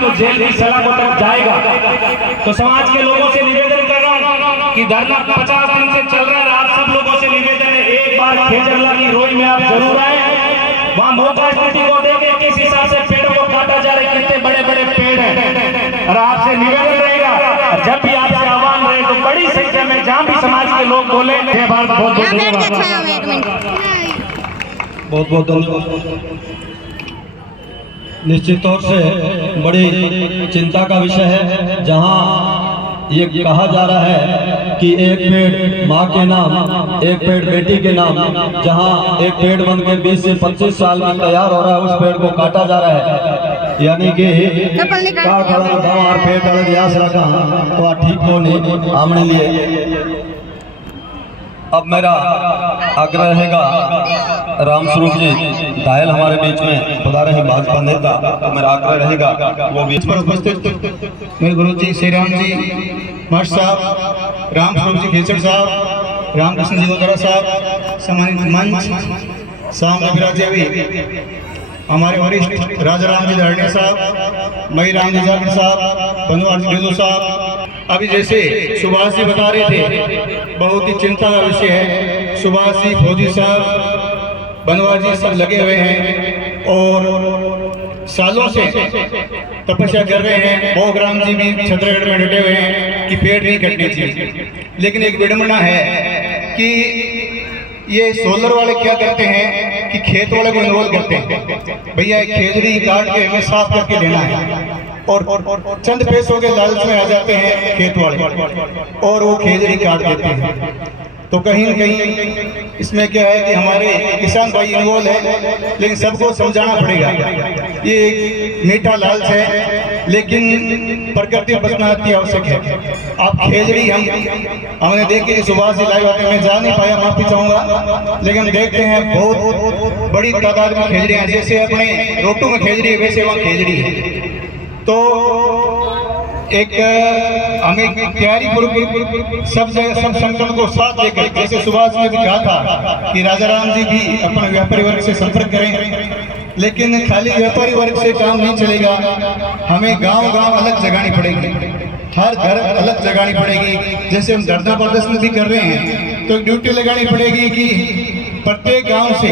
तो जेल की सलाखों तक जाएगा। तो समाज के लोगों से निवेदन कर रहा हूँ कि धरना 50 दिन से चल रहा है। आप सब लोगों से निवेदन है, एक बार खेजरला की रोई में आप जरूर आए। वहाँ मौका स्थिति को देखें किस हिसाब से पेड़ों को काटा जा रहा है, कितने बड़े बड़े पेड़ हैं। और आपसे निवेदन रहेगा, जब भी आपसे आह्वान रहे तो बड़ी संख्या में जहाँ भी समाज के लोग बोले। बहुत बहुत धन्यवाद। निश्चित तौर से बड़ी चिंता का विषय है, जहां ये कहा जा रहा है कि एक पेड़ माँ के नाम, एक पेड़ बेटी के नाम, जहां एक पेड़ बन के 20 से 25 साल में तैयार हो रहा है, उस पेड़ को काटा जा रहा है। यानी कि पेड़ रखा तो ठीक होने हमने लिए। अब मेरा आग्रह रहेगा, रामस्वरूप जी घायल हमारे बीच में पधारे हैं, भाजपा नेता, तो मेरा आग्रह रहेगा वो बीच पर उपस्थित मेरे गुरु जी श्री राम जी मठ साहब, रामस्वरूप जी खेचड़ साहब, रामकृष्ण जी गोदरा साहब, सम्मानित मंच सामने विराजे हुए हमारे वरिष्ठ राजा राम जी धरणे साहब, मई राम जी जाकिर साहब, बनवार जी ढिल्लो साहब। अभी जैसे सुभाष जी बता रहे थे, बहुत ही चिंता का विषय है। सुभाष जी, फौजी साहब, बनवार जी सब लगे हुए हैं और सालों से तपस्या कर रहे हैं। भोगराम जी भी छत्तीसगढ़ में डटे हुए हैं कि पेड़ नहीं कटने चाहिए। लेकिन एक विडंबना है कि ये सोलर वाले क्या करते हैं कि खेत वाले को इन्वॉल्व करते हैं। भैया खेजड़ी काट के हमें साफ करके देना है, और चंद पैसों के लालच में आ जाते हैं खेत वाले और वो खेजड़ी काट देते हैं। तो कहीं न कहीं इसमें क्या है कि हमारे किसान भाई इन्वॉल्व है, लेकिन सबको समझाना पड़ेगा। ये एक मीठा लालच है, लेकिन प्रकृति बचना अति आवश्यक है। आप खेजड़ी हमने देखे सुभाष जी लाइव आते, मैं जा नहीं पाया, माफी चाहूंगा, लेकिन देखते हैं बहुत बड़ी तादाद में खेजड़ियां, जैसे अपने रोटू में खेजड़ी है वैसे वहाँ खेजड़ी है। तो एक हमें तैयारी सब संगठन को साथ लेकर, जैसे सुभाष ने भी कहा था कि राजा राम जी भी अपने व्यापारी वर्ग से संपर्क करें, लेकिन खाली व्यापारी वर्ग से काम नहीं चलेगा। हमें गांव-गांव अलग जगानी पड़ेगी, हर घर अलग जगानी पड़ेगी। जैसे हम धरना प्रदर्शन भी कर रहे हैं, तो ड्यूटी लगानी पड़ेगी कि प्रत्येक गाँव से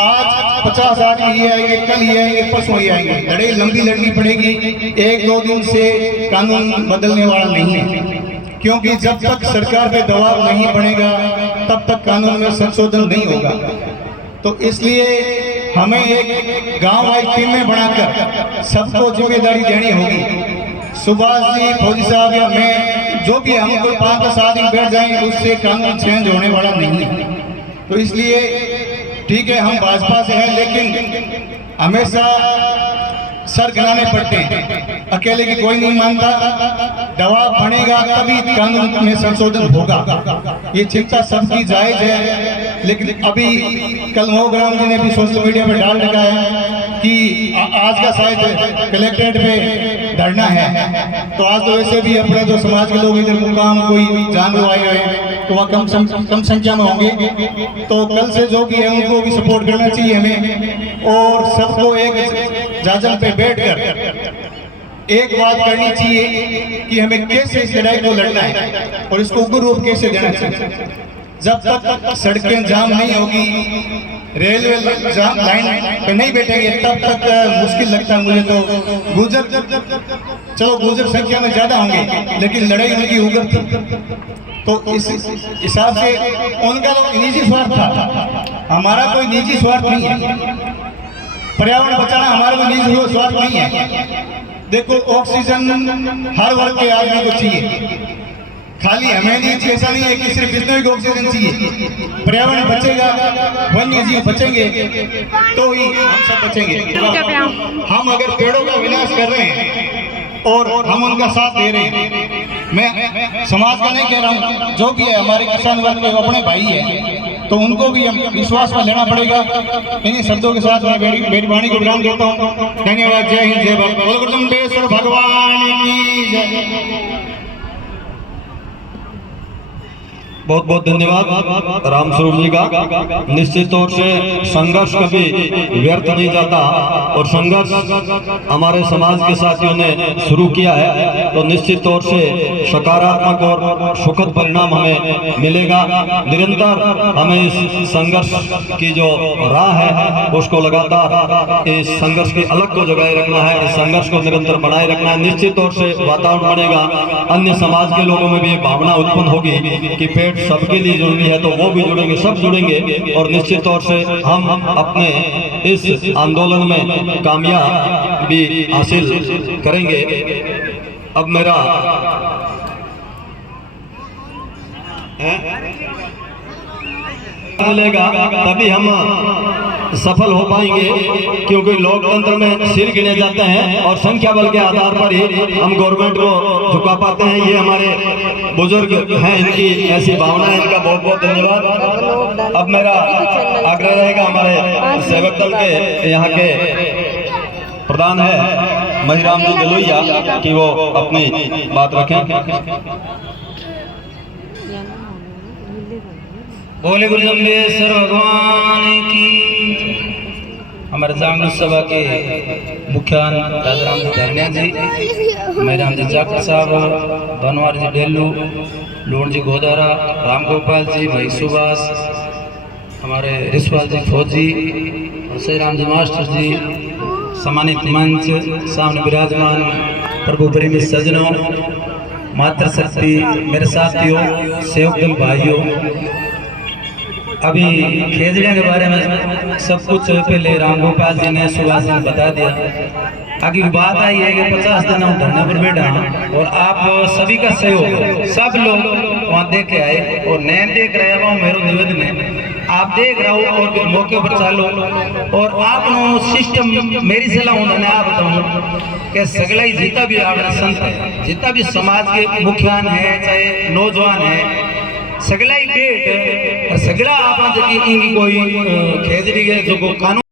आज 50 आदमी ही आएंगे, कल ही आएंगे, परसों ही आएंगे। लड़ाई लंबी लड़नी पड़ेगी, 1-2 दिन से कानून बदलने वाला नहीं है, क्योंकि जब तक सरकार पे दबाव नहीं बढ़ेगा तब तक कानून में संशोधन नहीं होगा। तो इसलिए हमें एक गांव वाइज टीम में बनाकर सबको जिम्मेदारी देनी होगी। सुभाष जी, फौजी साहब या मैं, जो भी हम कोई 5-10 आदमी बैठ जाएंगे उससे कानून चेंज होने वाला नहीं है। तो इसलिए ठीक है, हम भाजपा से हैं, लेकिन हमेशा सर गिनाने पड़ते हैं, अकेले की कोई नहीं मानता। दबाव बढ़ेगा तभी कानून में संशोधन होगा। ये चिंता सबकी जायज है, लेकिन अभी कल मोहग्राम जी ने भी सोशल मीडिया पर डाल रखा है कि आज का शायद कलेक्ट्रेट पे धरना है। तो आज तो वैसे भी अपने जो समाज के लोग इधर मुकाम कोई जान लो आए हुए तो वहाँ कम संख्या में होंगे। तो कल से जो भी है उनको भी सपोर्ट करना चाहिए हमें, और सबको एक जाजम पे बैठकर एक बात करनी चाहिए कि हमें कैसे इस लड़ाई को लड़ना है और इसको उग्र रूप कैसे देना चाहिए। जब तक सड़कें जाम नहीं होगी, रेलवे जाम लाइन पे नहीं बैठेंगे, तब तक मुश्किल लगता है मुझे। तो गुजर, चलो गुजर संख्या में ज्यादा होंगे, लेकिन लड़ाई उनकी उग्र थी। तो इस हिसाब से उनका तो निजी स्वार्थ था, हमारा कोई निजी स्वार्थ नहीं है। पर्यावरण बचाना हमारा कोई निजी स्वार्थ नहीं है। देखो, ऑक्सीजन हर वर्ग के आदमी को चाहिए, खाली हमें नहीं चाहिए, ऐसा नहीं है कि सिर्फ बिजनौर को ऑक्सीजन चाहिए। पर्यावरण बचेगा, वन्य जीव बचेंगे तो ही हम सब बचेंगे। हम अगर पेड़ों का विनाश कर रहे हैं और हम उनका साथ दे रहे हैं, मैं समाज का नहीं कह रहा हूँ, जो भी है हमारे किसान वर्ग के अपने भाई है, तो उनको भी हम विश्वास में लेना पड़ेगा। इन्हीं शब्दों के साथ मैं मेरी वाणी को विराम देता हूँ। धन्यवाद। जय हिंद, जय भारत, भगवान की जय। बहुत बहुत धन्यवाद राम स्वरूप जी का। निश्चित तौर से संघर्ष कभी व्यर्थ नहीं जाता और संघर्ष हमारे समाज के साथियों ने शुरू किया है तो निश्चित तौर से सकारात्मक और सुखद परिणाम हमें मिलेगा। निरंतर हमें इस संघर्ष की जो राह है उसको लगातार इस संघर्ष की अलग को जगाए रखना है, इस संघर्ष को निरंतर बनाए रखना है। निश्चित तौर से वातावरण बनेगा, अन्य समाज के लोगों में भी भावना उत्पन्न होगी कि पेड़ सबके लिए जरूरी है, तो वो भी जुड़ेंगे, सब जुड़ेंगे और निश्चित तौर से हम अपने इस आंदोलन में कामयाबी हासिल करेंगे। अब मेरा मिलेगा तभी हम सफल हो पाएंगे, क्योंकि लोकतंत्र में सिर गिने जाते हैं और संख्या बल के आधार पर ही हम गवर्नमेंट को झुका पाते हैं। ये हमारे बुजुर्ग हैं, इनकी ऐसी भावना है, इनका बहुत बहुत धन्यवाद। अब मेरा आग्रह रहेगा हमारे सेवक दल के यहाँ के प्रधान है महिराम जी गलोइया कि वो अपनी बात रखें। बोले गुरु जम्बेश्वर भगवान की। हमारे जांगलू सभा के मुखियान राजाराम जी धरनिया जी, महिराम जी जाकर साहब, बनवार जी डेलू, लोण जी गोदारा, राम गोपाल जी, भाई सुभाष, हमारे रिशपाल जी फौजी, श्री राम जी मास्टर जी, सम्मानित मंच सामने विराजमान प्रभु प्रेमी सज्जनों, मातृशक्ति मेरे साथियों, सेवक दल भाइयों, अभी खेजड़िया के बारे में सब कुछ पहले राम गोपाल जी ने, सुभाष जी ने बता दिया। आगे बात आई है कि 50 दिन हम धरने पर बैठा और आप सभी का सहयोग, सब लोग वहाँ देख के आए और नए देख रहे हो, मेरा निवेदन है आप देख रहे हो और मौके पर चालो और आप सिस्टम मेरी सलाह होने आप बताऊँ कि सगला ही जितना भी आपने संत है, जितना भी समाज के मुखियान है, चाहे नौजवान है, सगला ही डेट और सगला आप कोई खेजड़ी है जो कानून